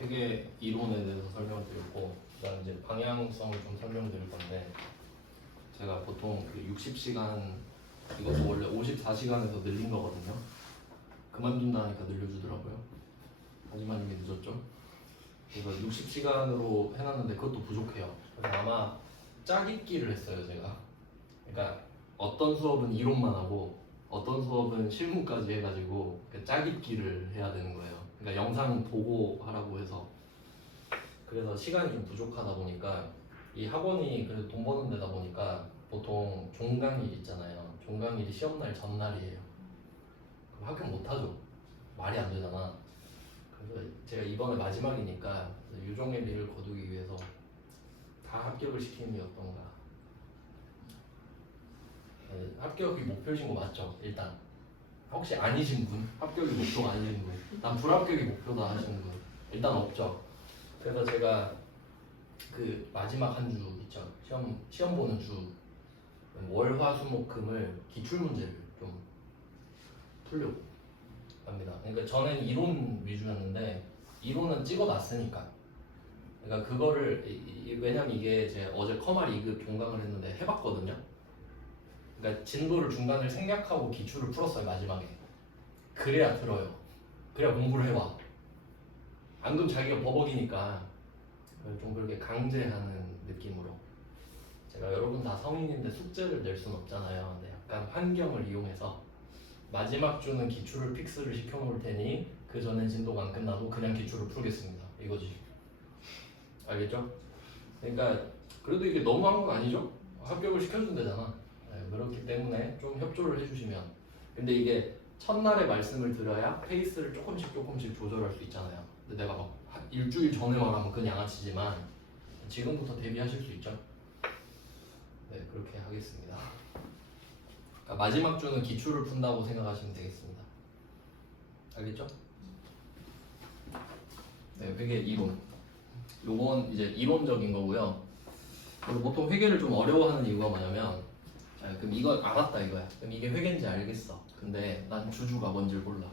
회계 이론에 대해서 설명을 드렸고, 그다음 이제 방향성을 좀 설명드릴 건데, 제가 보통 그 60시간 이것도 원래 54시간에서 늘린 거거든요. 그만둔다니까 늘려주더라고요. 하지만 이게 늦었죠. 그래서 60시간으로 해놨는데 그것도 부족해요. 그래서 아마 짜깁기를 했어요, 제가. 그러니까 어떤 수업은 이론만 하고 어떤 수업은 실무까지 해가지고 짜깁기를 해야 되는 거예요. 그러니까 영상 보고 하라고 해서. 그래서 시간이 좀 부족하다 보니까 이 학원이 그래도 돈 버는 데다 보니까 보통 종강일 있잖아요. 종강일이 시험날 전날이에요. 그럼 합격 못하죠. 말이 안 되잖아. 그래서 제가 이번에 마지막이니까 유종의 미를 거두기 위해서 다 합격을 시키는 게 어떤가. 네, 합격이 목표이신 거 맞죠? 일단 혹시 아니신 분? 합격이 목표가 아니신 분? 난 불합격이 목표다 하시는 분 일단 없죠? 그래서 제가 그 마지막 한 주 있죠? 시험 보는 주 월, 화, 수, 목, 금을 기출문제를 좀 풀려고 합니다. 그러니까 저는 이론 위주였는데 이론은 찍어놨으니까, 그러니까 그거를 왜냐면 이게 제가 어제 커말 2급 종강을 했는데 해봤거든요. 그러니까 진도를 중간을 생략하고 기출을 풀었어요 마지막에. 그래야 들어요. 그래야 공부를 해봐. 안 그러면 자기가 버벅이니까 좀 그렇게 강제하는 느낌으로. 제가 여러분 다 성인인데 숙제를 낼 순 없잖아요. 근데 약간 환경을 이용해서 마지막 주는 기출을 픽스를 시켜놓을 테니 그 전에 진도가 안 끝나도 그냥 기출을 풀겠습니다. 이거지. 알겠죠? 그러니까 그래도 이게 너무한 건 아니죠? 합격을 시켜준대잖아. 네, 그렇기 때문에 좀 협조를 해주시면. 근데 이게 첫날에 말씀을 드려야 페이스를 조금씩 조절할 수 있잖아요. 근데 내가 막 일주일 전에 말하면 그건 양아치지만 지금부터 대비하실 수 있죠? 네, 그렇게 하겠습니다. 그러니까 마지막 주는 기출을 푼다고 생각하시면 되겠습니다. 알겠죠? 네, 회계 이론. 요건 이제 이론적인 거고요. 그리고 보통 회계를 좀 어려워하는 이유가 뭐냐면, 자, 그럼 이거 알았다 이거야. 그럼 이게 회계인지 알겠어. 근데 난 주주가 뭔지를 몰라.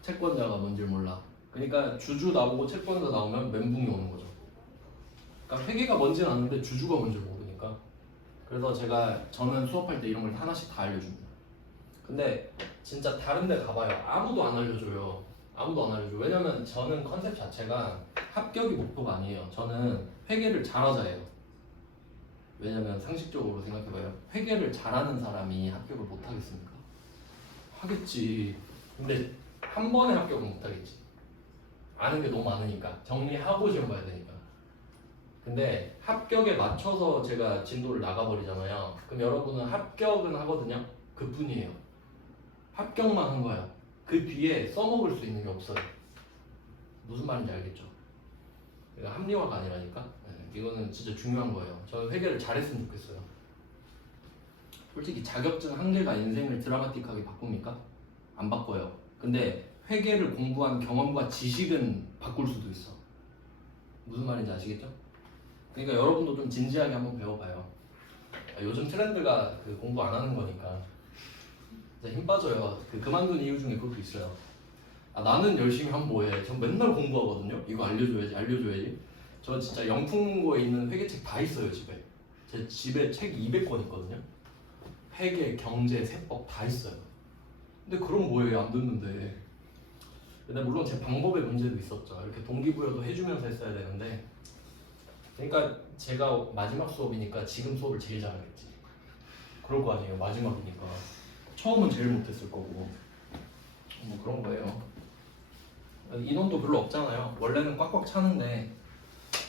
채권자가 뭔지를 몰라. 그러니까 주주 나오고 채권자 나오면 멘붕이 오는 거죠. 그러니까 회계가 뭔지는 아는데 주주가 뭔지를 모르니까. 그래서 저는 수업할 때 이런 걸 하나씩 다 알려줍니다. 근데 진짜 다른 데 가봐요. 아무도 안 알려줘요. 아무도 안 알려줘요. 왜냐면 저는 컨셉 자체가 합격이 목표가 아니에요. 저는 회계를 잘하자예요. 왜냐면 상식적으로 생각해봐요. 회계를 잘하는 사람이 합격을 못 하겠습니까? 하겠지. 근데 한 번에 합격은 못 하겠지. 아는 게 너무 많으니까. 정리하고 시험 봐야 되니까. 근데 합격에 맞춰서 제가 진도를 나가버리잖아요. 그럼 여러분은 합격은 하거든요. 그뿐이에요. 합격만 한 거야. 그 뒤에 써먹을 수 있는 게 없어요. 무슨 말인지 알겠죠? 그러니까 합리화가 아니라니까. 네, 이거는 진짜 중요한 거예요. 저는 회계를 잘했으면 좋겠어요. 솔직히 자격증 한 개가 인생을 드라마틱하게 바꿉니까? 안 바꿔요. 근데 회계를 공부한 경험과 지식은 바꿀 수도 있어. 무슨 말인지 아시겠죠? 그러니까 여러분도 좀 진지하게 한번 배워봐요. 요즘 트렌드가 그 공부 안 하는 거니까 진짜 힘 빠져요. 그만둔 이유 중에 그것도 있어요. 나는 열심히 하면 뭐해. 전 맨날 공부하거든요. 이거 알려줘야지. 저 진짜 영풍문고에 있는 회계책 다 있어요, 집에. 제 집에 책 200권 있거든요. 회계, 경제, 세법 다 있어요. 근데 그럼 뭐해, 안 듣는데. 근데 물론 제 방법의 문제도 있었죠. 이렇게 동기부여도 해주면서 했어야 되는데. 그러니까 제가 마지막 수업이니까 지금 수업을 제일 잘하겠지. 그럴 거 아니에요, 마지막이니까. 처음은 제일 못했을 거고. 뭐 그런 거예요. 인원도 별로 없잖아요. 원래는 꽉꽉 차는데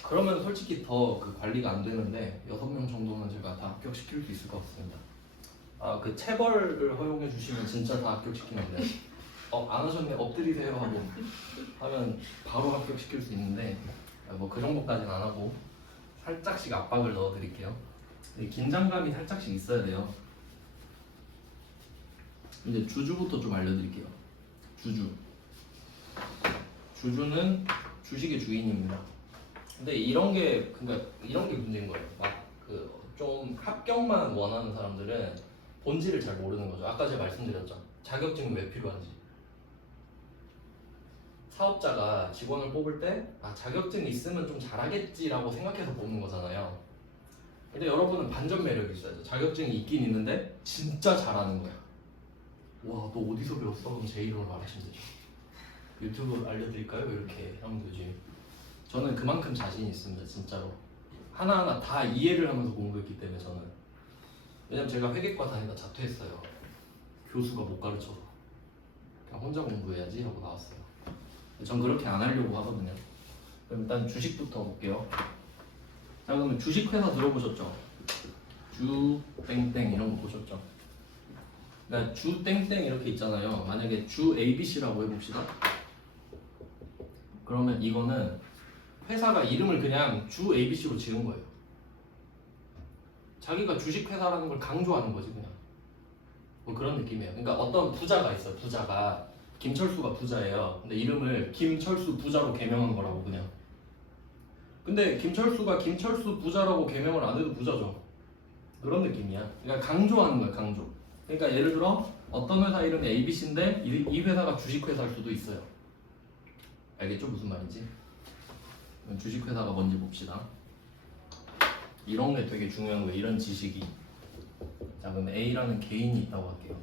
그러면 솔직히 더 그 관리가 안 되는데 6명 정도는 제가 다 합격시킬 수 있을 것 같습니다. 그 체벌을 허용해 주시면 진짜 다 합격시키는데 안 하셨네, 엎드리세요 하고 하면 바로 합격시킬 수 있는데 뭐 그 정도까지는 안 하고 살짝씩 압박을 넣어 드릴게요. 긴장감이 살짝씩 있어야 돼요. 이제 주주부터 좀 알려드릴게요. 주주는 주식의 주인입니다. 근데 이런 게 문제인 거예요. 막 좀 합격만 원하는 사람들은 본질을 잘 모르는 거죠. 아까 제가 말씀드렸죠. 자격증이 왜 필요한지. 사업자가 직원을 뽑을 때 자격증이 있으면 좀 잘하겠지라고 생각해서 뽑는 거잖아요. 근데 여러분은 반전 매력이 있어야죠. 자격증이 있긴 있는데 진짜 잘하는 거야. 와, 너 어디서 배웠어? 그럼 제 이름을 말하시면 되죠. 유튜브 알려드릴까요? 이렇게 하면 되지. 저는 그만큼 자신이 있습니다. 진짜로. 하나하나 다 이해를 하면서 공부했기 때문에 저는. 왜냐면 제가 회계과 다니다 자퇴했어요. 교수가 못 가르쳐서. 그냥 혼자 공부해야지 하고 나왔어요. 전 그렇게 안 하려고 하거든요. 그럼 일단 주식부터 볼게요. 자, 그러면 주식회사 들어보셨죠? 주 땡땡 이런 거 보셨죠? 그러니까 주 땡땡 이렇게 있잖아요. 만약에 주 ABC라고 해봅시다. 그러면 이거는 회사가 이름을 그냥 주 ABC로 지은 거예요. 자기가 주식회사라는 걸 강조하는 거지 그냥. 뭐 그런 느낌이에요. 그러니까 어떤 부자가 있어요. 부자가 김철수가 부자예요. 근데 이름을 김철수 부자로 개명한 거라고 그냥. 근데 김철수가 김철수 부자라고 개명을 안 해도 부자죠. 그런 느낌이야. 그러니까 강조하는 거야, 강조. 그러니까 예를 들어 어떤 회사 이름이 ABC인데 이 회사가 주식회사일 수도 있어요. 알겠죠? 무슨 말인지? 주식회사가 뭔지 봅시다. 이런 게 되게 중요한 거예요. 이런 지식이. 자, 그럼 A라는 개인이 있다고 할게요.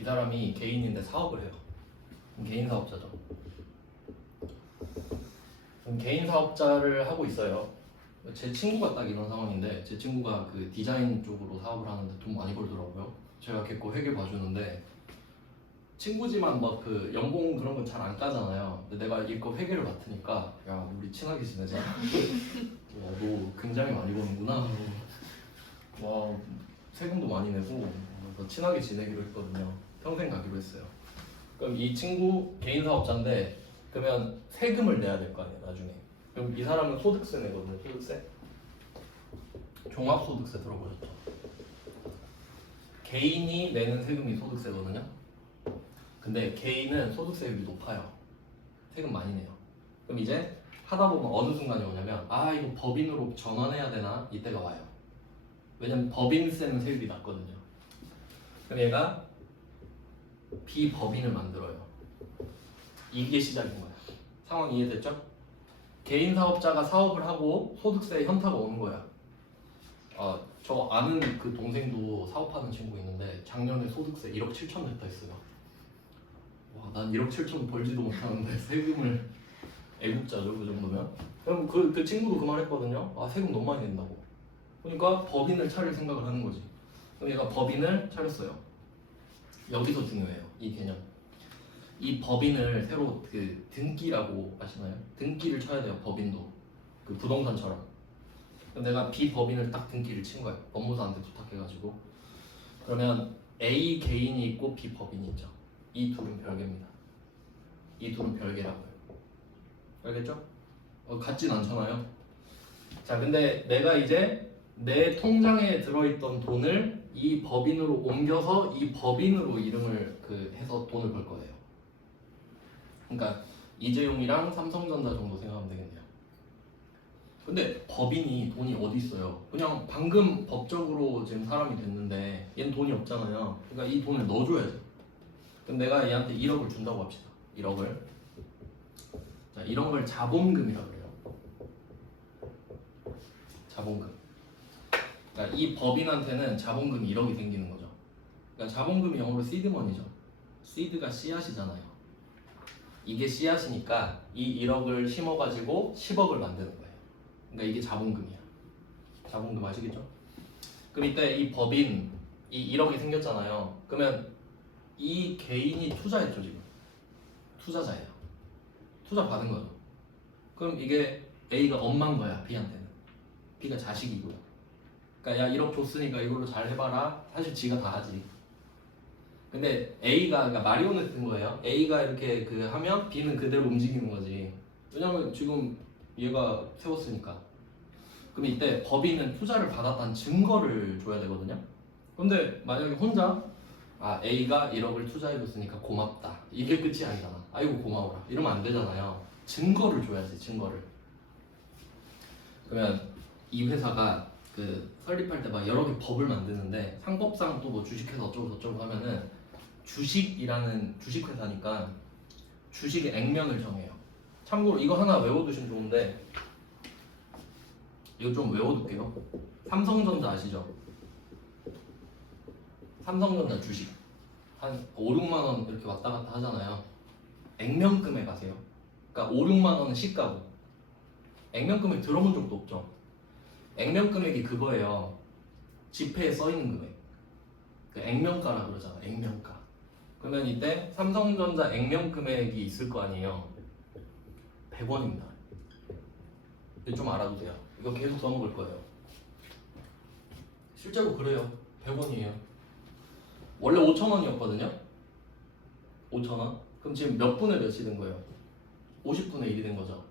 이 사람이 개인인데 사업을 해요. 그럼 개인 사업자죠. 그럼 개인 사업자를 하고 있어요. 제 친구가 딱 이런 상황인데, 제 친구가 그 디자인 쪽으로 사업을 하는데 돈 많이 벌더라고요. 제가 걔거 회계 봐주는데 친구지만 막 그 연봉 그런 건 잘 안 까잖아요. 근데 내가 이거 회계를 맡으니까 야, 우리 친하게 지내자. 너 굉장히 많이 버는구나. 와, 세금도 많이 내고 너 친하게 지내기로 했거든요. 평생 가기로 했어요. 그럼 이 친구 개인 사업자인데 그러면 세금을 내야 될 거 아니에요, 나중에. 그럼 이 사람은 소득세 내거든요, 소득세. 종합소득세 들어보셨죠? 개인이 내는 세금이 소득세거든요. 근데 개인은 소득세율이 높아요. 세금 많이 내요. 그럼 이제 하다 보면 어느 순간이 오냐면 이거 법인으로 전환해야 되나? 이때가 와요. 왜냐면 법인세는 세율이 낮거든요. 그럼 얘가 비법인을 만들어요. 이게 시작인 거야. 상황 이해됐죠? 개인 사업자가 사업을 하고 소득세 현타가 오는 거야. 저 아는 그 동생도 사업하는 친구 있는데 작년에 소득세 1억 7천 냈다 했어요. 와, 난 1억 7천 벌지도 못하는데 세금을 애국자죠, 그 정도면. 그럼 그 친구도 그 말 했거든요. 세금 너무 많이 낸다고. 그러니까 법인을 차릴 생각을 하는 거지. 그럼 얘가 법인을 차렸어요. 여기서 중요해요, 이 개념. 이 법인을 새로 그 등기라고 아시나요? 등기를 쳐야 돼요, 법인도. 그 부동산처럼. 그럼 내가 비법인을 딱 등기를 친 거예요. 법무사한테 부탁해가지고. 그러면 A 개인이 있고 B 법인이 있죠. 이 둘은 별개입니다. 이 둘은 별개라고요. 알겠죠? 같진 않잖아요. 자, 근데 내가 이제 내 통장에 들어있던 돈을 이 법인으로 옮겨서 이 법인으로 이름을 해서 돈을 벌 거예요. 그러니까 이재용이랑 삼성전자 정도 생각하면 되겠네요. 근데 법인이 돈이 어디 있어요? 그냥 방금 법적으로 지금 사람이 됐는데 얘는 돈이 없잖아요. 그러니까 이 돈을 넣어줘야죠. 그럼 내가 얘한테 1억을 준다고 합시다. 1억을. 자, 이런 걸 자본금이라고 그래요. 자본금. 그러니까 이 법인한테는 자본금이 1억이 생기는 거죠. 그러니까 자본금이 영어로 시드머니죠. 시드가 씨앗이잖아요. 이게 씨앗이니까 이 1억을 심어가지고 10억을 만드는 거예요. 그러니까 이게 자본금이야. 자본금 아시겠죠? 그럼 이때 이 법인 이 1억이 생겼잖아요. 그러면 이 개인이 투자했죠, 지금. 투자자예요. 투자 받은 거죠. 그럼 이게 A가 엄마인 거야, B한테는. B가 자식이고. 그러니까 야, 1억 줬으니까 이걸로 잘 해봐라. 사실 지가 다 하지. 근데 A가, 그러니까 마리오네트인 거예요. A가 이렇게 하면 B는 그대로 움직이는 거지. 왜냐면 지금 얘가 세웠으니까. 그럼 이때 법인은 투자를 받았다는 증거를 줘야 되거든요. 근데 만약에 혼자 A가 1억을 투자해줬으니까 고맙다. 이게 끝이 아니잖아. 아이고 고마워라. 이러면 안 되잖아요. 증거를 줘야지, 증거를. 그러면 이 회사가 설립할 때 막 여러 개 법을 만드는데 상법상 또 뭐 주식회사 어쩌고 저쩌고 하면은 주식이라는 주식회사니까 주식의 액면을 정해요. 참고로 이거 하나 외워두시면 좋은데 이거 좀 외워둘게요. 삼성전자 아시죠? 삼성전자 주식 한 5, 6만 원 이렇게 왔다 갔다 하잖아요. 액면 금액 아세요? 그러니까 5, 6만 원은 시가고 액면 금액 들어본 적도 없죠? 액면 금액이 그거예요. 지폐에 써있는 금액. 그 액면가라 그러잖아. 액면가. 그러면 이때 삼성전자 액면 금액이 있을 거 아니에요. 100원입니다. 이거 좀 알아두세요. 이거 계속 써먹을 거예요. 실제로 그래요. 100원이에요. 원래 5,000원이었거든요. 5,000원. 그럼 지금 몇 분의 몇이 된 거예요? 50분의 1이 된 거죠.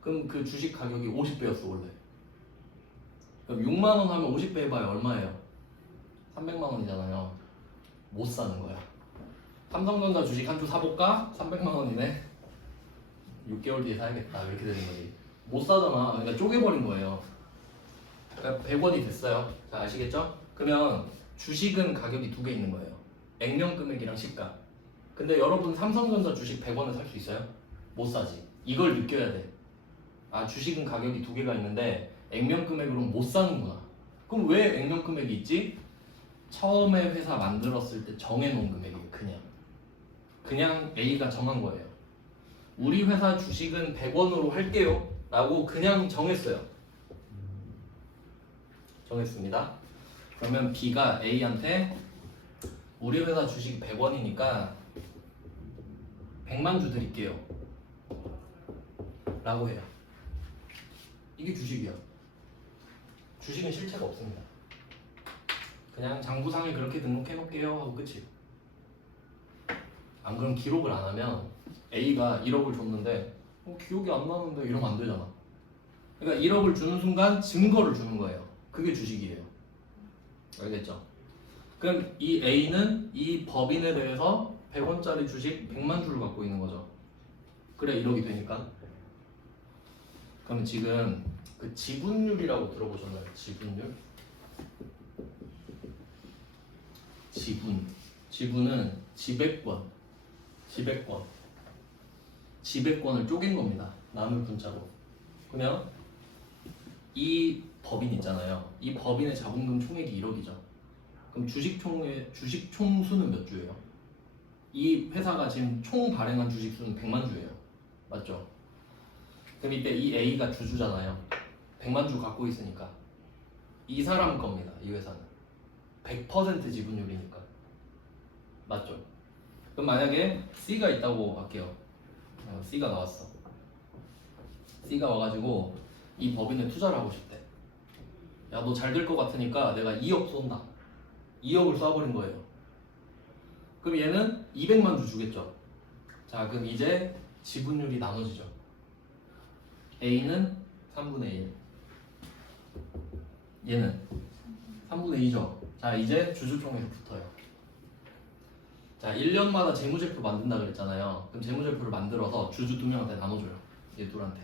그럼 그 주식 가격이 50배였어 원래. 그럼 6만 원 하면 50배 해봐요. 얼마예요? 300만 원이잖아요. 못 사는 거야. 삼성전자 주식 한 주 사볼까? 300만 원이네. 6개월 뒤에 사야겠다. 이렇게 되는 거지. 못 사잖아. 그러니까 쪼개버린 거예요. 그러니까 100원이 됐어요. 자, 아시겠죠? 그러면 주식은 가격이 두 개 있는 거예요. 액면 금액이랑 시가. 근데 여러분 삼성전자 주식 100원에 살 수 있어요? 못 사지. 이걸 느껴야 돼. 아, 주식은 가격이 두 개가 있는데 액면 금액으로는 못 사는구나. 그럼 왜 액면 금액이 있지? 처음에 회사 만들었을 때 정해놓은 금액이에요. 그냥 A가 정한 거예요. 우리 회사 주식은 100원으로 할게요 라고 그냥 정했어요. 정했습니다. 그러면 B가 A한테 우리 회사 주식 100원이니까 100만 주 드릴게요 라고 해요. 이게 주식이야. 주식은 실체가 없습니다. 그냥 장부상에 그렇게 등록해 놓을게요 하고 끝이에요. 안 그럼 기록을 안 하면 A가 1억을 줬는데 기억이 안 나는데 이러면 안 되잖아. 그러니까 1억을 주는 순간 증거를 주는 거예요. 그게 주식이에요. 알겠죠? 그럼 이 A는 이 법인에 대해서 100원짜리 주식 100만 주를 갖고 있는 거죠. 그래 1억이 되니까. 그럼 지금 그 지분율이라고 들어보셨나요? 지분율? 지분은 지배권을 쪼갠 겁니다. 나눌 분자로. 그러면 이 법인 있잖아요. 이 법인의 자본금 총액이 1억이죠. 그럼 주식 총수는 몇 주예요? 이 회사가 지금 총 발행한 주식 수는 100만 주예요. 맞죠? 그럼 이때 이 A가 주주잖아요. 100만 주 갖고 있으니까 이 사람 겁니다. 이 회사는 100% 지분율이니까. 맞죠? 그럼 만약에 C가 있다고 할게요. C가 나왔어. C가 와가지고 이 법인에 투자를 하고 싶대. 야, 너 잘 될 것 같으니까 내가 2억 쏜다. 2억을 쏴버린 거예요. 그럼 얘는 200만 주 주겠죠. 자, 그럼 이제 지분율이 나눠지죠. A는 3분의 1. 얘는 3분의 2죠. 자, 이제 주주총회에서 붙어요. 자, 1년마다 재무제표 만든다 그랬잖아요. 그럼 재무제표를 만들어서 주주 2명한테 나눠줘요. 얘 둘한테.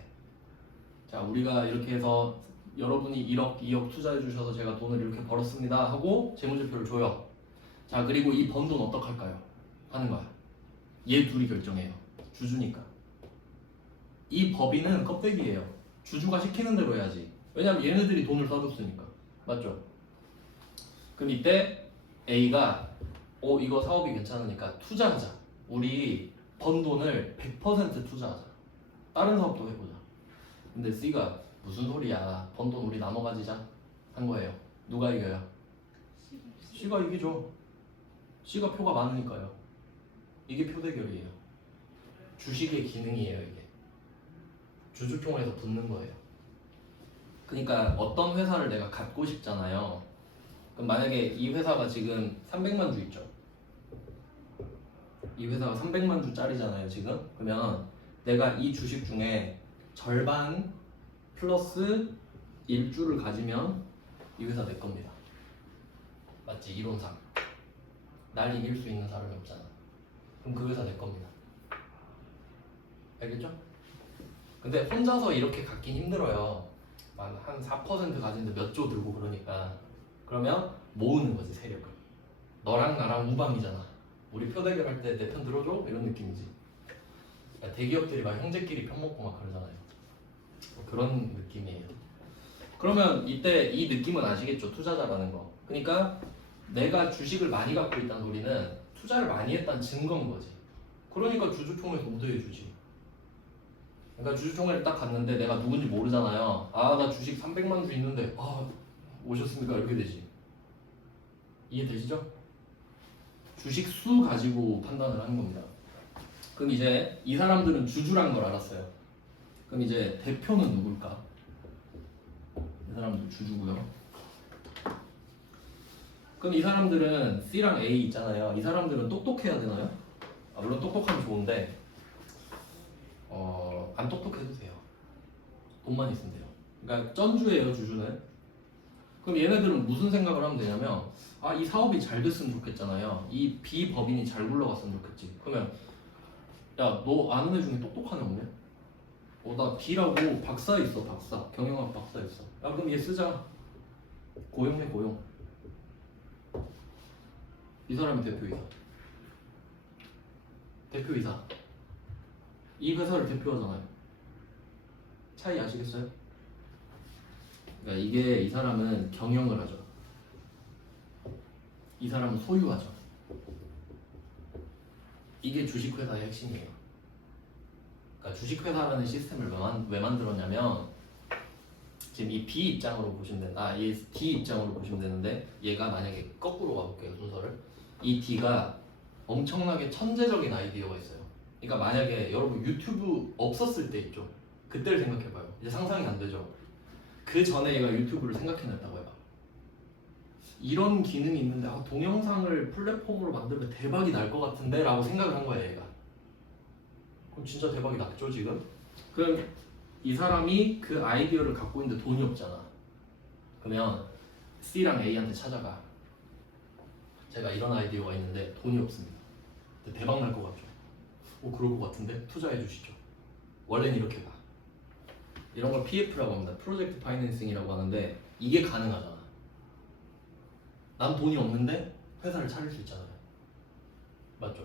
자, 우리가 이렇게 해서 여러분이 1억, 2억 투자해 주셔서 제가 돈을 이렇게 벌었습니다 하고 재무제표를 줘요. 자, 그리고 이 번 돈 어떡할까요? 하는 거야. 얘 둘이 결정해요. 주주니까. 이 법인은 껍데기예요. 주주가 시키는 대로 해야지. 왜냐면 얘네들이 돈을 써줬으니까. 맞죠? 그럼 이때 A가 이거 사업이 괜찮으니까 투자하자. 우리 번 돈을 100% 투자하자. 다른 사업도 해보자. 근데 C가 무슨 소리야. 번 돈 우리 나눠 가지자. 한 거예요. 누가 이겨요? C가 이기죠. C가 표가 많으니까요. 이게 표대결이에요. 주식의 기능이에요, 이게. 주주총회에서 붙는 거예요. 그러니까 어떤 회사를 내가 갖고 싶잖아요. 그럼 만약에 이 회사가 지금 300만 주 있죠. 이 회사가 300만 주짜리잖아요, 지금. 그러면 내가 이 주식 중에 절반 플러스 1주를 가지면 이 회사 내 겁니다. 맞지? 이론상. 날 이길 수 있는 사람이 없잖아. 그럼 그 회사 내 겁니다. 알겠죠? 근데 혼자서 이렇게 갖긴 힘들어요. 한 4% 가진데 몇 조 들고 그러니까. 그러면 모으는 거지, 세력을. 너랑 나랑 우방이잖아. 우리 표 대결할 때 내 편 들어줘? 이런 느낌이지. 그러니까 대기업들이 막 형제끼리 편먹고 막 그러잖아요. 그런 느낌이에요. 그러면 이때 이 느낌은 아시겠죠? 투자자라는 거. 그러니까 내가 주식을 많이 갖고 있다는 소리는 투자를 많이 했다는 증거인 거지. 그러니까 주주총회에서 우대해 주지. 그러니까 주주총회를 딱 갔는데 내가 누군지 모르잖아요. 아, 나 주식 300만 주 있는데 아, 오셨습니까? 이렇게 되지. 이해되시죠? 주식 수 가지고 판단을 하는 겁니다. 그럼 이제 이 사람들은 주주란 걸 알았어요. 그럼 이제 대표는 누굴까? 이 사람들 주주고요. 그럼 이 사람들은 C랑 A 있잖아요. 이 사람들은 똑똑해야 되나요? 아, 물론 똑똑하면 좋은데 안 똑똑해도 돼요. 돈만 있으면 돼요. 그러니까 쩐주예요, 주주는. 그럼 얘네들은 무슨 생각을 하면 되냐면 아, 이 사업이 잘 됐으면 좋겠잖아요. 이 B 법인이 잘 굴러갔으면 좋겠지. 그러면 야, 너 아는 애 중에 똑똑한 애 없냐? 나 B라고 박사 있어, 박사. 경영학 박사 있어. 야, 그럼 얘 쓰자. 고용해, 고용. 이 사람이 대표이사. 대표이사. 이 회사를 대표하잖아요. 차이 아시겠어요? 그러니까 이게 이 사람은 경영을 하죠. 이 사람은 소유하죠. 이게 주식회사의 핵심이에요. 그러니까 주식회사라는 시스템을 왜 만들었냐면 지금 이 B 입장으로 보시면 된다. 얘 D 입장으로 보시면 되는데 얘가 만약에 거꾸로 가볼게요, 순서를. 이 D가 엄청나게 천재적인 아이디어가 있어요. 그러니까 만약에 여러분 유튜브 없었을 때 있죠. 그때를 생각해봐요. 이제 상상이 안 되죠. 그 전에 얘가 유튜브를 생각해냈다고 해봐. 이런 기능이 있는데 동영상을 플랫폼으로 만들면 대박이 날 것 같은데 라고 생각을 한 거야, 얘가. 그럼 진짜 대박이 났죠, 지금? 그럼 이 사람이 그 아이디어를 갖고 있는데 돈이 없잖아. 그러면 C랑 A한테 찾아가. 제가 이런 아이디어가 있는데 돈이 없습니다. 근데 대박 날 것 같죠? 그럴 것 같은데? 투자해 주시죠. 원래는 이렇게 가. 이런 걸 PF라고 합니다. 프로젝트 파이낸싱이라고 하는데 이게 가능하잖아. 난 돈이 없는데 회사를 차릴 수 있잖아요. 맞죠?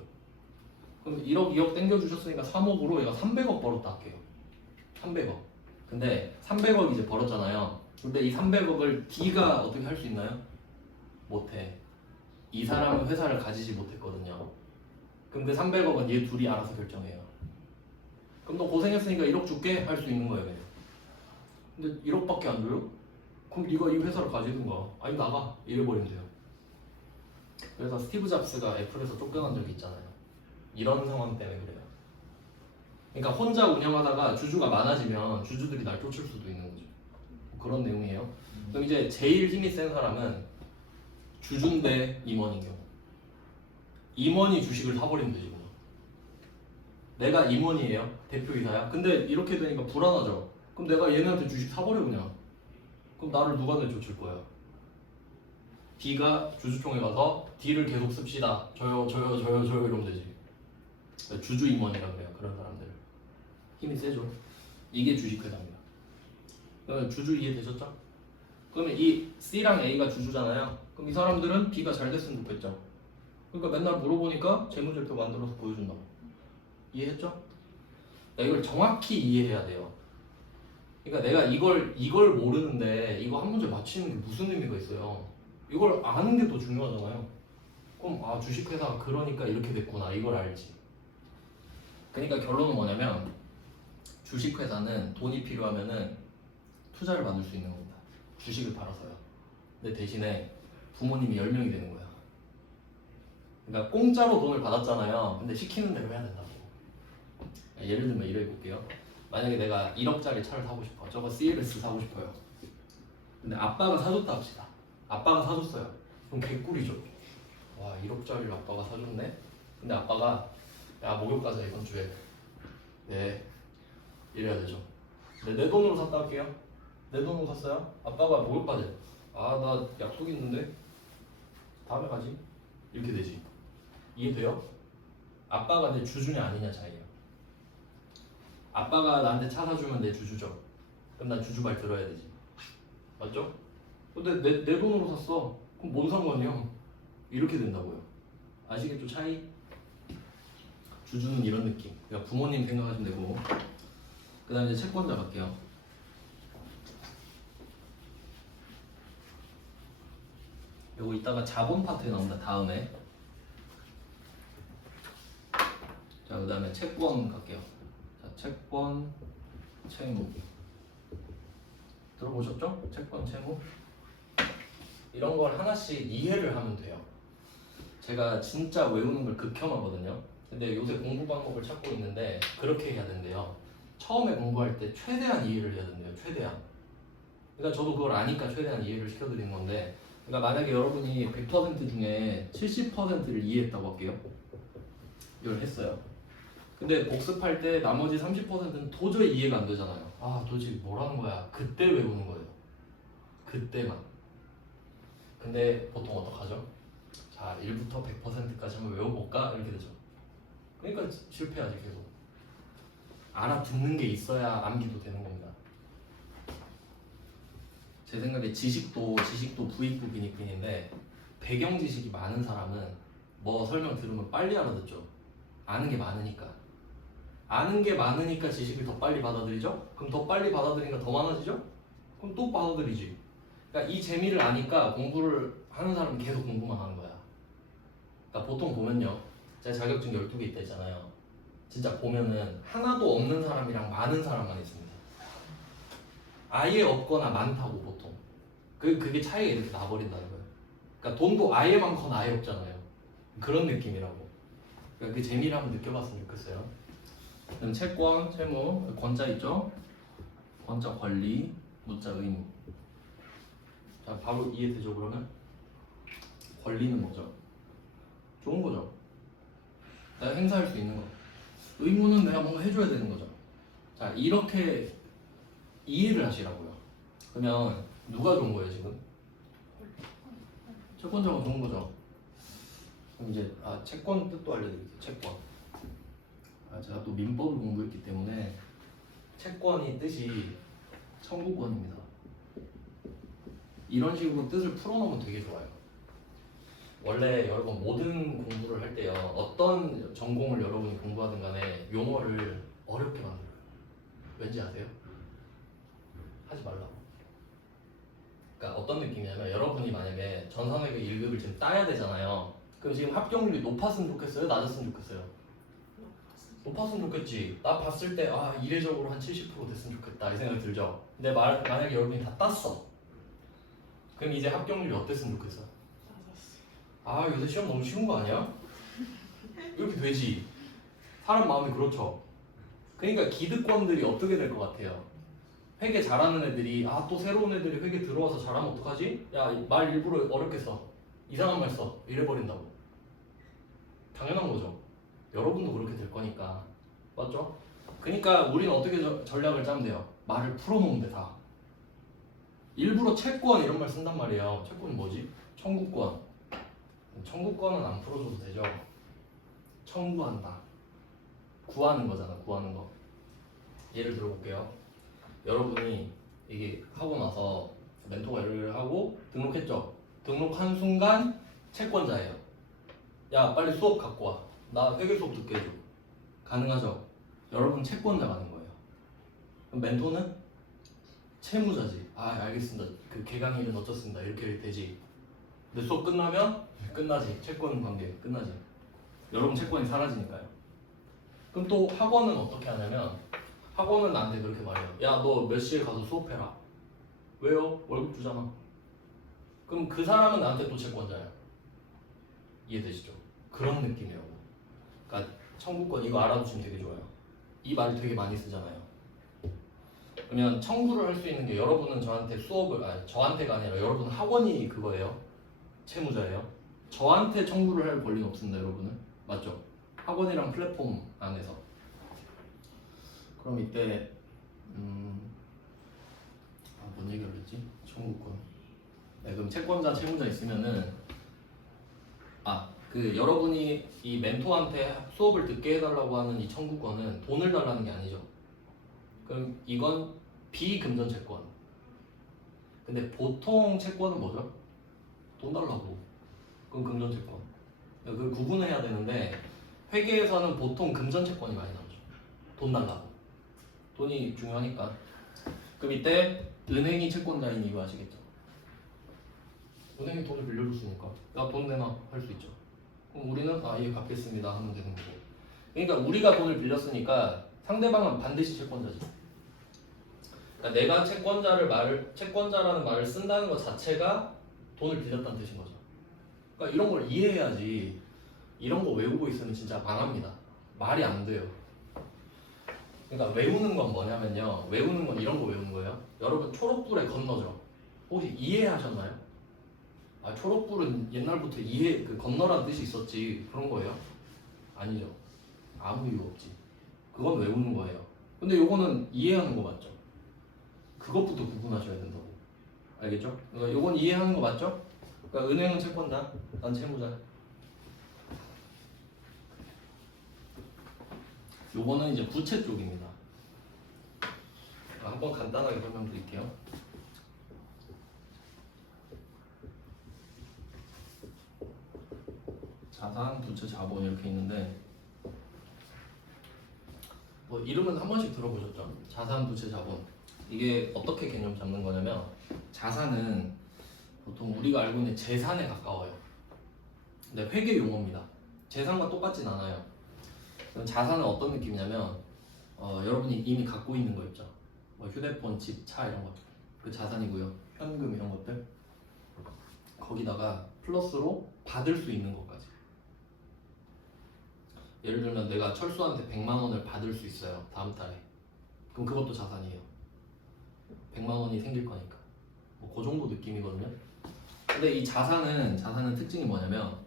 그럼 1억, 2억 땡겨주셨으니까 3억으로 얘가 300억 벌었다 할게요. 300억. 근데 300억 이제 벌었잖아요. 근데 이 300억을 D가 어떻게 할 수 있나요? 못해. 이 사람은 회사를 가지지 못했거든요. 그럼 그 300억은 얘 둘이 알아서 결정해요. 그럼 너 고생했으니까 1억 줄게 할 수 있는 거예요, 그냥. 근데 1억밖에 안 줘요? 그럼 네가 이 회사를 가지든가. 아니 나가. 이래버리면 돼요. 그래서 스티브 잡스가 애플에서 쫓겨난 적이 있잖아요. 이런 상황 때문에 그래요. 그러니까 혼자 운영하다가 주주가 많아지면 주주들이 날 쫓을 수도 있는 거죠. 그런 내용이에요. 그럼 이제 제일 힘이 센 사람은 주주인데 임원인 경우. 임원이 주식을 사버리면 되지 그냥. 내가 임원이에요. 대표이사야. 근데 이렇게 되니까 불안하죠. 그럼 내가 얘네한테 주식 사버려 그냥. 그럼 나를 누가 내쫓을 거야? D가 주주총회 가서 D를 계속 씁시다. 저요 이러면 되지. 주주 임원이라 그래요. 그런 사람들. 힘이 세죠. 이게 주식회사입니다. 그러면 주주 이해되셨죠? 그러면 이 C랑 A가 주주잖아요. 그럼 이 사람들은 B가 잘 됐으면 좋겠죠. 그러니까 맨날 물어보니까 재무제표 만들어서 보여준다고. 이해했죠? 이걸 정확히 이해해야 돼요. 그러니까 내가 이걸 모르는데 이거 한 문제 맞히는 게 무슨 의미가 있어요? 이걸 아는 게 더 중요하잖아요. 그럼 주식회사가 그러니까 이렇게 됐구나 이걸 알지. 그러니까 결론은 뭐냐면 주식회사는 돈이 필요하면은 투자를 받을 수 있는 겁니다. 주식을 팔아서요. 근데 대신에 부모님이 10명이 되는 거야. 그러니까 공짜로 돈을 받았잖아요. 근데 시키는 대로 해야 된다고. 예를 들면 이래 볼게요. 만약에 내가 1억짜리 차를 사고 싶어. 저거 CLS 사고 싶어요. 근데 아빠가 사줬다 합시다. 아빠가 사줬어요. 그럼 개꿀이죠. 와, 1억짜리를 아빠가 사줬네? 근데 아빠가 야, 목욕 가자 이번 주에. 네, 이래야 되죠. 내 돈으로 샀다 할게요. 내 돈으로 샀어요. 아빠가 목욕 가자. 나 약속 있는데 다음에 가지. 이렇게 되지. 이해돼요? 아빠가 내 주주냐 아니냐 차이예요. 아빠가 나한테 차 사주면 내 주주죠. 그럼 난 주주말 들어야 되지. 맞죠? 근데 내 돈으로 샀어. 그럼 뭔 상관이야? 이렇게 된다고요. 아시겠죠 차이? 주주는 이런 느낌. 그러니까 부모님 생각하시면 되고. 그 다음에 이제 채권자 갈게요. 요거 이따가 자본 파트에 나온다. 다음에. 자, 그 다음에 채권 갈게요. 자, 채권, 채무. 들어보셨죠? 채권, 채무. 이런 걸 하나씩 이해를 하면 돼요. 제가 진짜 외우는 걸 극혐하거든요. 근데 요새 공부 방법을 찾고 있는데 그렇게 해야 된대요. 처음에 공부할 때 최대한 이해를 해야 된대요. 최대한. 그러니까 저도 그걸 아니까 최대한 이해를 시켜드리는 건데, 그러니까 만약에 여러분이 100% 중에 70%를 이해했다고 할게요. 이걸 했어요. 근데 복습할 때 나머지 30%는 도저히 이해가 안 되잖아요. 아, 도대체 뭐라는 거야? 그때 외우는 거예요. 그때만. 근데 보통 어떡하죠? 자, 1부터 100%까지 한번 외워볼까? 이렇게 되죠. 그러니까 실패하지 계속. 알아듣는 게 있어야 암기도 되는 겁니다. 제 생각에 지식도 부익부 빈익빈인데, 배경 지식이 많은 사람은 뭐 설명 들으면 빨리 알아듣죠. 아는 게 많으니까. 아는 게 많으니까 지식을 더 빨리 받아들이죠? 그럼 더 빨리 받아들이니까 더 많아지죠? 그럼 또 받아들이지. 그러니까 이 재미를 아니까 공부를 하는 사람은 계속 공부만 하는 거야. 그러니까 보통 보면요, 제가 자격증 12개 있다 했잖아요. 진짜 보면은 하나도 없는 사람이랑 많은 사람만 있습니다. 아예 없거나 많다고 보통. 그게 차이가 이렇게 나버린다는 거예요. 그러니까 돈도 아예 많거나 아예 없잖아요. 그런 느낌이라고. 그러니까 그 재미를 한번 느껴봤으면 좋겠어요. 그럼 채권, 채무, 권자 있죠? 권자 권리, 무자 의무. 자, 바로 이해되죠 그러면? 권리는 뭐죠? 좋은 거죠. 내가 행사할 수 있는 거. 의무는 내가 뭔가 해줘야 되는 거죠. 자, 이렇게 이해를 하시라고요. 그러면 누가 좋은 거예요 지금? 채권자가 좋은 거죠. 그럼 이제 채권 뜻도 알려드릴게요. 채권. 제가 또 민법을 공부했기 때문에 채권이 뜻이 청구권입니다. 이런 식으로 뜻을 풀어놓으면 되게 좋아요. 원래 여러분 모든 공부를 할 때요, 어떤 전공을 여러분이 공부하든 간에 용어를 어렵게 만들어요. 왠지 아세요? 하지 말라고. 그러니까 어떤 느낌이냐면, 여러분이 만약에 전산회계 1급을 지금 따야 되잖아요. 그럼 지금 합격률이 높았으면 좋겠어요? 낮았으면 좋겠어요? 높았으면 좋겠지. 나 봤을 때 이례적으로 한 70% 됐으면 좋겠다 이 생각이 들죠. 근데 만약에 여러분이 다 땄어. 그럼 이제 합격률이 어땠으면 좋겠어? 요새 시험 너무 쉬운 거 아니야? 이렇게 되지. 사람 마음이 그렇죠. 그러니까 기득권들이 어떻게 될 것 같아요? 회계 잘하는 애들이 또 새로운 애들이 회계 들어와서 잘하면 어떡하지? 야, 말 일부러 어렵게 써. 이상한 말 써. 이래버린다고. 당연한 거죠. 여러분도 그렇게 될 거니까. 맞죠? 그러니까 우리는 어떻게 전략을 짜면 돼요? 말을 풀어놓는데 다. 일부러 채권 이런 말 쓴단 말이에요. 채권이 뭐지? 청구권. 청구권은 안 풀어줘도 되죠. 청구한다. 구하는 거잖아. 구하는 거. 예를 들어볼게요. 여러분이 이게 하고 나서 멘토가 일을 하고 등록했죠. 등록한 순간 채권자예요. 야, 빨리 수업 갖고 와. 나 회계 수업 듣게 해줘. 가능하죠? 여러분 채권자가 된 거예요. 그럼 멘토는 채무자지. 알겠습니다. 그 개강일은 어쩌습니다. 이렇게 되지. 근데 수업 끝나면 끝나지. 채권 관계 끝나지. 여러분 채권이 사라지니까요. 그럼 또 학원은 어떻게 하냐면, 학원은 나한테 그렇게 말해요. 야, 너 몇 시에 가서 수업해라. 왜요? 월급 주잖아. 그럼 그 사람은 나한테 또 채권자야. 이해되시죠? 그런 느낌이라고. 그러니까 청구권 이거 알아두시면 되게 좋아요. 이 말 되게 많이 쓰잖아요. 그러면 청구를 할 수 있는 게, 여러분은 저한테 저한테가 아니라 여러분 학원이 그거예요. 채무자예요. 저한테 청구를 할 권리는 없습니다, 여러분은. 맞죠? 학원이랑 플랫폼 안에서. 그럼 이때 뭔 얘기를 했지? 청구권. 네, 그럼 채권자, 채무자 있으면은 여러분이 이 멘토한테 수업을 듣게 해달라고 하는 이 청구권은 돈을 달라는 게 아니죠. 그럼 이건 비금전 채권. 근데 보통 채권은 뭐죠? 돈 달라고. 그럼 금전 채권. 그걸 구분해야 되는데, 회계에서는 보통 금전 채권이 많이 나오죠. 돈 달라고. 돈이 중요하니까. 그럼 이때 은행이 채권자인 이유 아시겠죠? 은행이 돈을 빌려줬으니까 야 돈 내놔 할 수 있죠. 그럼 우리는 예 갚겠습니다 하면 되는 거고. 그러니까 우리가 돈을 빌렸으니까 상대방은 반드시 채권자지. 그러니까 내가 채권자라는 말을 쓴다는 것 자체가 돈을 빌렸다는 뜻인 거죠. 그러니까 이런 걸 이해해야지. 이런 거 외우고 있으면 진짜 망합니다. 말이 안 돼요. 그러니까 외우는 건 뭐냐면요. 외우는 건 이런 거 외우는 거예요. 여러분 초록불에 건너죠. 혹시 이해하셨나요? 초록불은 옛날부터 건너라는 뜻이 있었지 그런 거예요? 아니죠. 아무 이유 없지. 그건 외우는 거예요. 근데 요거는 이해하는 거 맞죠? 그것부터 구분하셔야 된다고. 알겠죠? 그러니까 요건 이해하는 거 맞죠? 그러니까 은행은 채권자, 난 채무자. 요거는 이제 부채 쪽입니다. 한번 간단하게 설명드릴게요. 자산, 부채, 자본 이렇게 있는데 뭐 이름은 한 번씩 들어보셨죠? 자산, 부채, 자본. 이게 어떻게 개념 잡는 거냐면 자산은 보통 우리가 알고 있는 재산에 가까워요. 근데 회계 용어입니다. 재산과 똑같진 않아요. 자산은 어떤 느낌이냐면 여러분이 이미 갖고 있는 거 있죠. 뭐 휴대폰, 집, 차 이런 것들 그 자산이고요. 현금 이런 것들 거기다가 플러스로 받을 수 있는 것까지. 예를 들면 내가 철수한테 100만 원을 받을 수 있어요. 다음 달에. 그럼 그것도 자산이에요. 100만 원이 생길 거니까. 뭐 그 정도 느낌이거든요. 근데 이 자산은 특징이 뭐냐면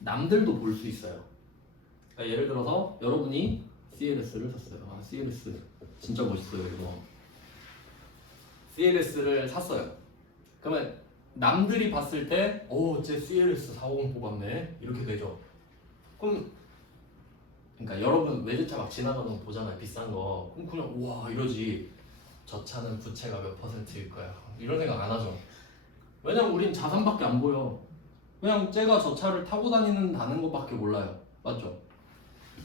남들도 볼 수 있어요. 그러니까 예를 들어서 여러분이 CLS를 샀어요. CLS 진짜 멋있어요 이거. CLS를 샀어요. 그러면 남들이 봤을 때 쟤 CLS 450 뽑았네 이렇게 되죠. 그러니까 여러분 외제차 막 지나가는 거 보잖아요. 비싼 거. 그럼 그냥 우와 이러지. 저 차는 부채가 몇 %일 거야. 이런 생각 안 하죠. 왜냐면 우린 자산밖에 안 보여. 그냥 쟤가 저 차를 타고 다니는다는 것밖에 몰라요. 맞죠?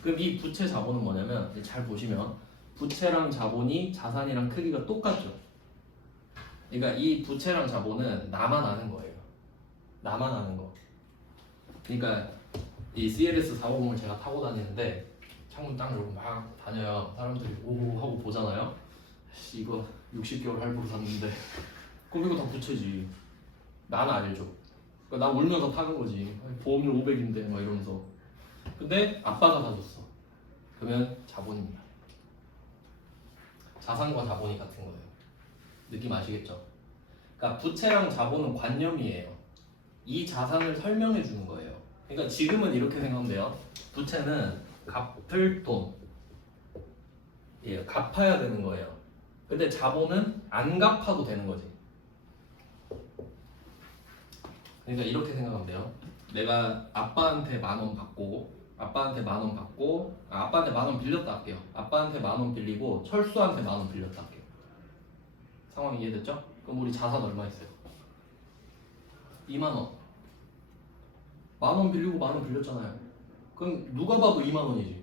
그럼 이 부채 자본은 뭐냐면 잘 보시면 부채랑 자본이 자산이랑 크기가 똑같죠. 그러니까 이 부채랑 자본은 나만 아는 거예요. 나만 아는 거. 그러니까 이 CLS 450을 제가 타고 다니는데 창문 딱 열고 막 다녀요. 사람들이 오호 하고 보잖아요. 이거 60개월 할부로 샀는데 그럼 이거 다 부채지. 난 알죠. 그러니까 나 울면서 타는 거지. 보험료 500인데 막 이러면서. 근데 아빠가 사줬어. 그러면 자본입니다. 자산과 자본이 같은 거예요. 느낌 아시겠죠? 그러니까 부채랑 자본은 관념이에요. 이 자산을 설명해 주는 거예요. 그러니까 지금은 이렇게 생각하면 돼요. 부채는 갚을 돈. 예, 갚아야 되는 거예요. 근데 자본은 안 갚아도 되는 거지. 그러니까 이렇게 생각하면 돼요. 내가 아빠한테 10,000원 받고 아빠한테 10,000원 빌렸다 할게요. 아빠한테 10,000원 빌리고 철수한테 10,000원 빌렸다 할게요. 상황 이해됐죠? 그럼 우리 자산 얼마 있어요? 20,000원. 10,000원 빌리고 10,000원 빌렸잖아요. 그럼 누가 봐도 20,000원이지.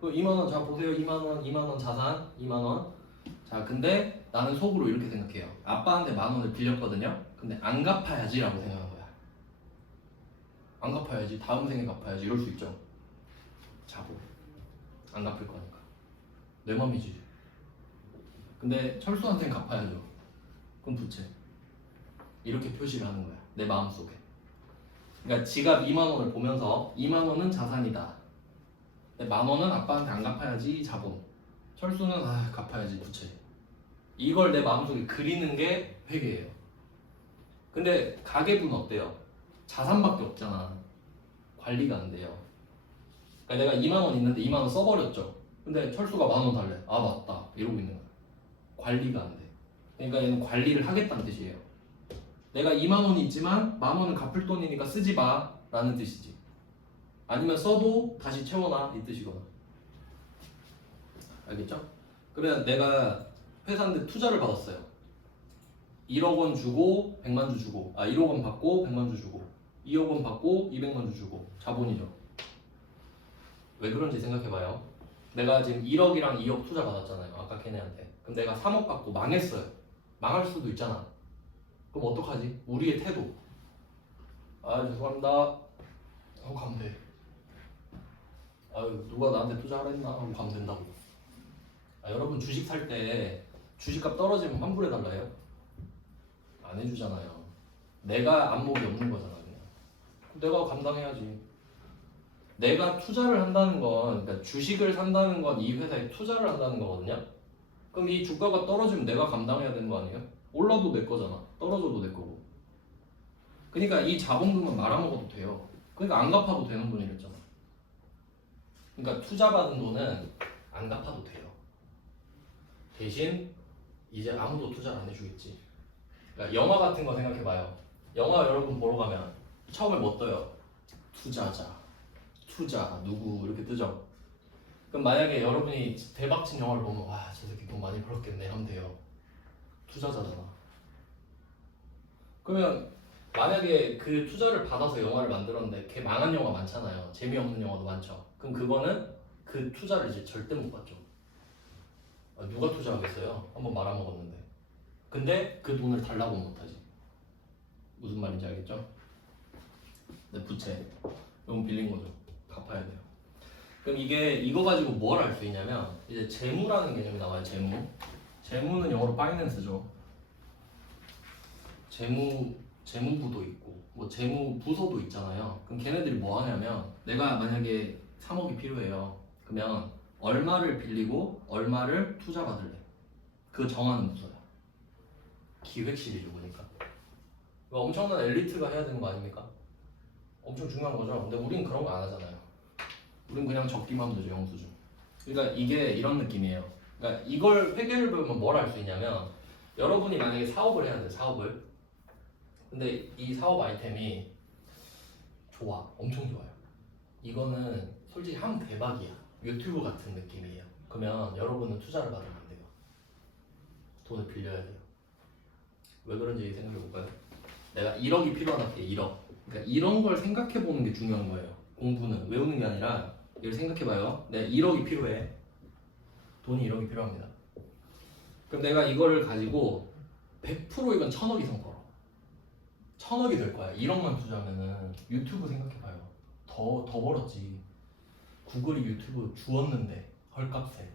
그럼 20,000원 자 보세요. 20,000원 자산 20,000원. 자 근데 나는 속으로 이렇게 생각해요. 아빠한테 10,000원을 빌렸거든요. 근데 안 갚아야지라고 생각한 거야. 안 갚아야지. 다음 생에 갚아야지. 이럴 수 있죠. 자본. 안 갚을 거니까. 내 맘이지. 근데 철수한테는 갚아야죠. 그럼 부채. 이렇게 표시를 하는 거야. 내 마음속에. 그러니까 지갑 20,000원을 보면서 20,000원은 자산이다. 근데 10,000원은 아빠한테 안 갚아야지 자본. 철수는 갚아야지 부채. 이걸 내 마음속에 그리는 게 회계예요. 근데 가계부는 어때요? 자산밖에 없잖아. 관리가 안 돼요. 그러니까 내가 20,000원 있는데 20,000원 써버렸죠. 근데 철수가 10,000원 달래. 맞다. 이러고 있는 거야. 관리가 안 돼. 그러니까 얘는 관리를 하겠다는 뜻이에요. 내가 20,000원이 있지만 10,000원은 갚을 돈이니까 쓰지 마 라는 뜻이지. 아니면 써도 다시 채워놔 이 뜻이거나. 알겠죠? 그러면 내가 회사인데 투자를 받았어요. 1억 원 주고 100만 주 주고 1억 원 받고 100만 주 주고 2억 원 받고 200만 주 주고 자본이죠. 왜 그런지 생각해봐요. 내가 지금 1억이랑 2억 투자 받았잖아요. 아까 걔네한테. 그럼 내가 3억 받고 망했어요. 망할 수도 있잖아. 그럼 어떡하지? 우리의 태도. 아 죄송합니다 하고 가면 돼. 아유 누가 나한테 투자하라 했나 하고 가면 된다고. 여러분 주식 살 때 주식값 떨어지면 환불해달라 해요? 안 해주잖아요. 내가 안목이 없는 거잖아 그냥. 내가 감당해야지. 내가 투자를 한다는 건, 그러니까 주식을 산다는 건 이 회사에 투자를 한다는 거거든요. 그럼 이 주가가 떨어지면 내가 감당해야 되는 거 아니에요? 올라도 내 거잖아. 떨어져도 내 거고. 그러니까 이 자본금은 말아먹어도 돼요. 그러니까 안 갚아도 되는 돈이랬잖아. 그러니까 투자 받은 돈은 안 갚아도 돼요. 대신 이제 아무도 투자를 안 해주겠지. 그러니까 영화 같은 거 생각해봐요. 영화 여러분 보러 가면 처음에 뭐 떠요? 투자자, 투자, 누구 이렇게 뜨죠. 그럼 만약에 여러분이 대박친 영화를 보면 와, 저 새끼 돈 많이 벌었겠네 하면 돼요. 투자자잖아. 그러면 만약에 그 투자를 받아서 영화를 만들었는데 걔 망한 영화 많잖아요. 재미없는 영화도 많죠. 그럼 그거는 그 투자를 이제 절대 못 받죠. 누가 투자하겠어요? 한번 말아먹었는데. 근데 그 돈을 달라고 못하지. 무슨 말인지 알겠죠? 네, 부채. 너무 빌린 거죠. 갚아야 돼요. 그럼 이게 이거 가지고 뭘 알 수 있냐면 이제 재무라는 개념이 나와요. 재무. 재무는 영어로 파이낸스죠. 재무부도 있고 뭐 재무부서도 있잖아요. 그럼 걔네들이 뭐 하냐면 내가 만약에 3억이 필요해요. 그러면 얼마를 빌리고 얼마를 투자 받을래? 그 정하는 부서야. 기획실이죠, 보니까. 이거 엄청난 엘리트가 해야 되는 거 아닙니까? 엄청 중요한 거죠. 근데 우린 그런 거 안 하잖아요. 우린 그냥 적기만 하면 되죠, 영수증. 그러니까 이게 이런 느낌이에요. 그러니까 이걸 회계를 배우면 뭘 알 수 있냐면 여러분이 만약에 사업을 해야 돼요, 사업을. 근데 이 사업 아이템이 좋아, 엄청 좋아요. 이거는 솔직히 하면 대박이야. 유튜브 같은 느낌이에요. 그러면 여러분은 투자를 받으면 안 돼요. 돈을 빌려야 돼요. 왜 그런지 생각해 볼까요? 내가 1억이 필요하다 해, 1억. 그러니까 이런 걸 생각해 보는 게 중요한 거예요. 공부는 외우는 게 아니라 이걸 생각해 봐요. 내가 1억이 필요해. 돈이 1억이 필요합니다. 그럼 내가 이거를 가지고 100% 이건 1000억 이상 벌어. 1000억이 될 거야. 1억만 투자하면은. 유튜브 생각해 봐요. 더 벌었지. 구글이 유튜브 주었는데 헐값에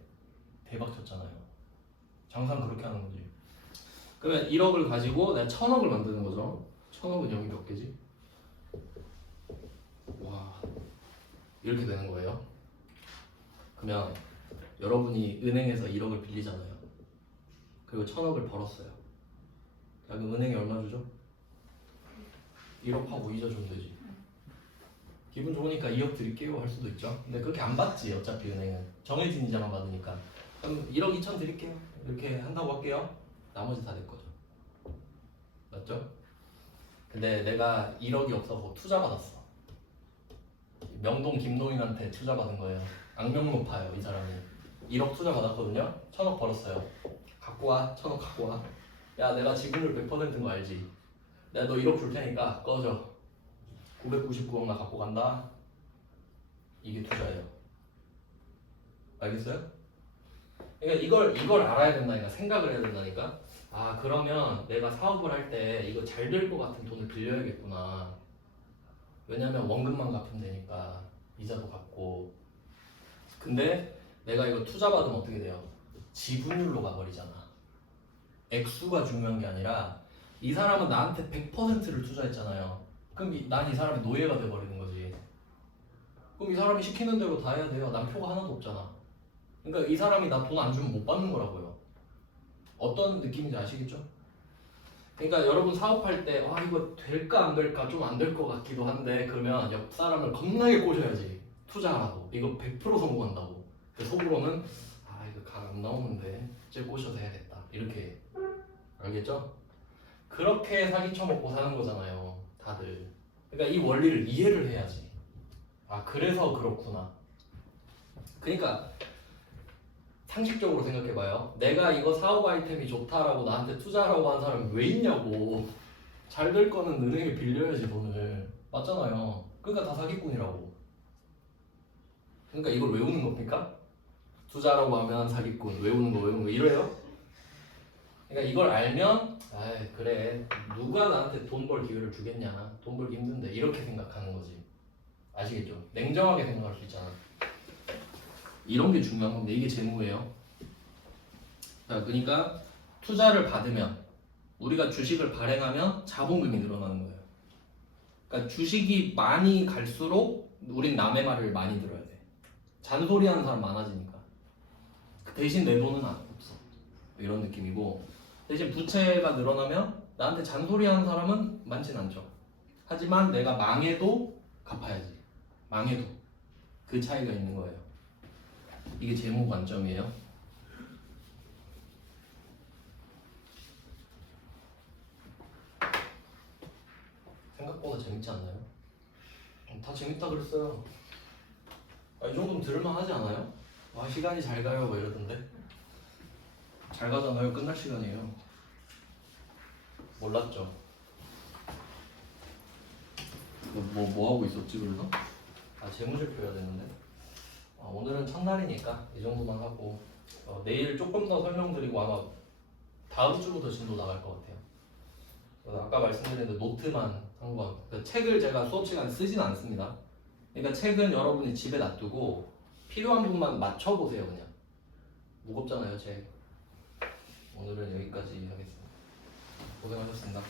대박 쳤잖아요. 장사는 그렇게 하는 거지. 그러면 1억을 가지고 내가 1000억을 만드는 거죠. 1000억은 여기 몇 개지? 와, 이렇게 되는 거예요. 그러면 여러분이 은행에서 1억을 빌리잖아요. 그리고 1000억을 벌었어요. 그럼 은행이 얼마 주죠? 1억 하고 이자 주면 되지. 기분 좋으니까 2억 드릴게요 할 수도 있죠. 근데 그렇게 안 받지 어차피 은행은. 정해진 이자만 받으니까. 그럼 1억 2천 드릴게요. 이렇게 한다고 할게요. 나머지 다 내 거죠. 맞죠? 근데 내가 1억이 없어서 투자 받았어. 명동 김노인한테 투자 받은 거예요. 악명 높아요 이 사람이. 1억 투자 받았거든요. 1000억 벌었어요. 갖고 와. 1000억 갖고 와. 야 내가 지분율 100%인 거 알지? 내가 너 1억 줄 테니까 꺼져. 999억나 갖고 간다. 이게 투자예요. 알겠어요? 그러니까 이걸 알아야 된다니까. 생각을 해야 된다니까. 아 그러면 내가 사업을 할 때 이거 잘 될 것 같은 돈을 빌려야겠구나. 왜냐면 원금만 갚으면 되니까 이자도 갚고. 근데 내가 이거 투자 받으면 어떻게 돼요? 지분율로 가버리잖아. 액수가 중요한 게 아니라 이 사람은 나한테 100%를 투자했잖아요. 그럼 난 이 사람의 노예가 돼버리는 거지. 그럼 이 사람이 시키는 대로 다 해야 돼요. 난 표가 하나도 없잖아. 그러니까 이 사람이 나 돈 안 주면 못 받는 거라고요. 어떤 느낌인지 아시겠죠? 그러니까 여러분 사업할 때 아 이거 될까 안 될까 좀 안 될 것 같기도 한데 그러면 옆 사람을 겁나게 꼬셔야지. 투자하라고. 이거 100% 성공한다고. 속으로는 아 이거 각 안 나오는데 쟤 꼬셔서 해야겠다. 이렇게. 알겠죠? 그렇게 사기 쳐먹고 사는 거잖아요 다들. 그러니까 이 원리를 이해를 해야지. 아 그래서 그렇구나. 그러니까 상식적으로 생각해봐요. 내가 이거 사업 아이템이 좋다라고 나한테 투자하라고 한 사람이 왜 있냐고. 잘 될 거는 은행에 빌려야지 돈을. 맞잖아요. 그러니까 다 사기꾼이라고. 그러니까 이걸 외우는 겁니까? 투자라고 하면 사기꾼, 외우는 거 이래요? 그러니까 이걸 알면 아 그래 누가 나한테 돈 벌 기회를 주겠냐, 돈 벌기 힘든데 이렇게 생각하는 거지. 아시겠죠? 냉정하게 생각할 수 있잖아. 이런 게 중요한 건데 이게 재무예요. 자, 그러니까 투자를 받으면 우리가 주식을 발행하면 자본금이 늘어나는 거예요. 그러니까 주식이 많이 갈수록 우린 남의 말을 많이 들어야 돼. 잔소리하는 사람 많아지니까. 대신 내 돈은 없어. 이런 느낌이고 대신 부채가 늘어나면 나한테 잔소리하는 사람은 많진 않죠. 하지만 내가 망해도 갚아야지. 망해도 그 차이가 있는 거예요. 이게 재무 관점이에요. 생각보다 재밌지 않나요? 다 재밌다 그랬어요. 이 정도면 들을만 하지 않아요? 와 시간이 잘 가요 뭐 이러던데. 잘 가잖아요. 끝날 시간이에요. 몰랐죠? 뭐 하고 있었지 그래서? 재무제표 해야 되는데 오늘은 첫날이니까 이 정도만 하고 내일 조금 더 설명드리고 아마 다음 주부터 진도 나갈 것 같아요. 그래서 아까 말씀드린 그 노트만 한번 책을 제가 수업 시간에 쓰진 않습니다. 그러니까 책은 여러분이 집에 놔두고 필요한 부분만 맞춰보세요. 그냥 무겁잖아요 책. 오늘은 여기까지 하겠습니다. 고생하셨습니다.